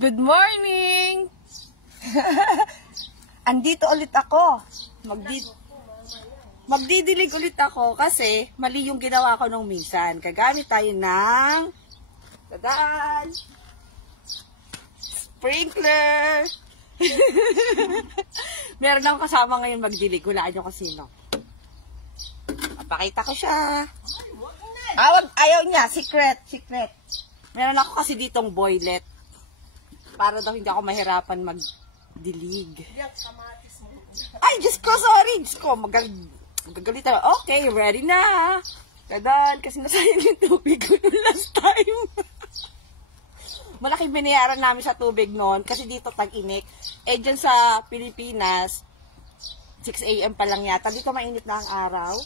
Good morning! Andito ulit ako. Magdidilig ulit ako kasi mali yung ginawa ko nung minsan. Gagamit tayo ng tadaan! Sprinkler! Meron akong kasama ngayon magdilig. Hulaan nyo kung sino. Papakita ko siya. Ayaw niya. Secret. Meron ako kasi ditong boylet. Para daw hindi ako mahirapan magdilig. Ay, Diyos ko, sorry. Diyos ko, magagalitan. Okay, ready na. Tadaan, kasi nasayang yung tubig ko nung last time. Malaking binayaran namin sa tubig noon kasi dito tag-init. Eh, dyan sa Pilipinas, 6 AM pa lang yata. Dito mainit na ang araw.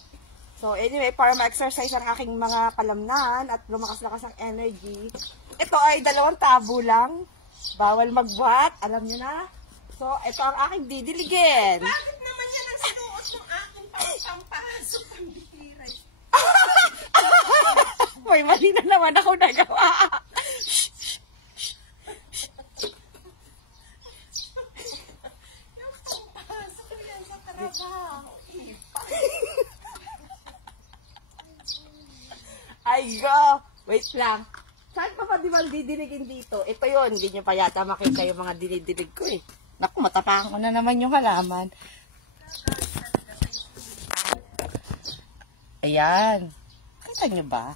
So, anyway, para ma-exercise ang aking mga kalamnan at lumakas-lakas ang energy. Ito ay 2 tabo lang. Bawal magbuhat. Alam nyo na. So, ito ang aking didiligin. Bakit naman yan ang sinuot ng aking pampasok ang bitiray? May mali na naman ako nagawa. Yung pampasok yan sa trabaho. Ay, go! Wait lang. Saan pa di ba didiligin dito? Ito yun. Hindi nyo pa yata makita yung mga dinidilig ko eh. Naku, matapakan ko na naman yung halaman. Ayan. Kita nyo ba?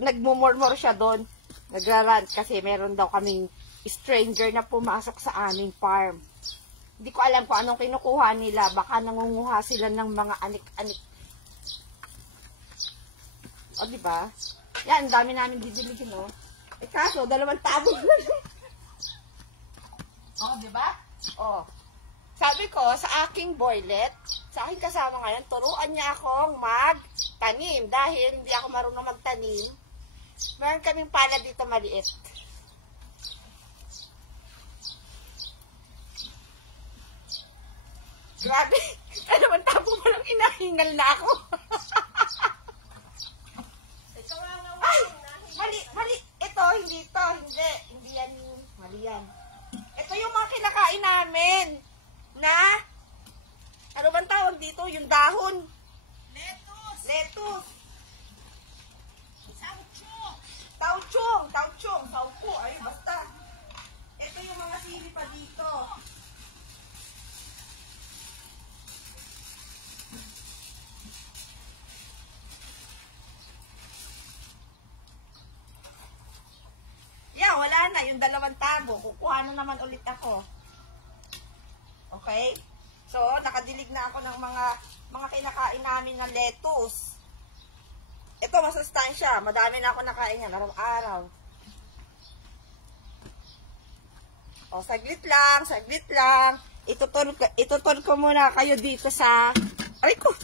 Nagmumurmur siya doon. Nagrarant kasi meron daw kaming stranger na pumasok sa aming farm. Hindi ko alam kung anong kinukuha nila. Baka nangunguha sila ng mga anik-anik. O, diba? Yan, dami namin didiligin, o. Eh, kaso, 2 tabo na. O, diba? O. Sabi ko, sa aking boylet, sa aking kasama ngayon, turuan niya akong magtanim. Dahil hindi ako marunong magtanim, meron kaming pala dito maliit. Grabe, 2 tabo mo lang inahingal na ako. Ito nga nga. Ay! Mali. Ito, hindi to. Hindi yan. Mali yan. Ito yung mga kinakain namin. Na? Ano bang tawag dito? Yung dahon. Lettuce. Saupo. Ay, basta. Ito yung mga sili pa dito. Yeah, wala na. Yung 2 tabo. Kukuha na naman ulit ako. Okay? So, nakadilig na ako ng mga kinakain namin na lettuce. Ito, masustansya. Madami na ako nakain yan araw-araw. O, saglit lang. Itutur ko muna kayo dito sa... Aray ko!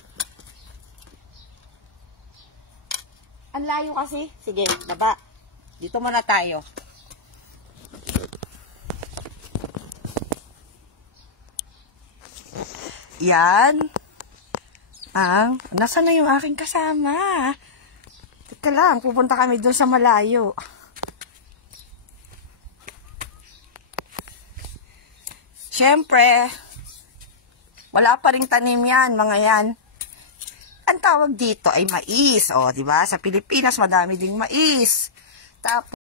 Ang layo kasi. Sige, baba. Dito muna tayo. Yan. Nasaan na yung aking kasama? Teka lang, pupunta kami doon sa malayo. Siyempre, wala pa ring tanim yan, mga yan. Ang tawag dito ay mais. O, diba? Sa Pilipinas, madami ding mais. Tapos,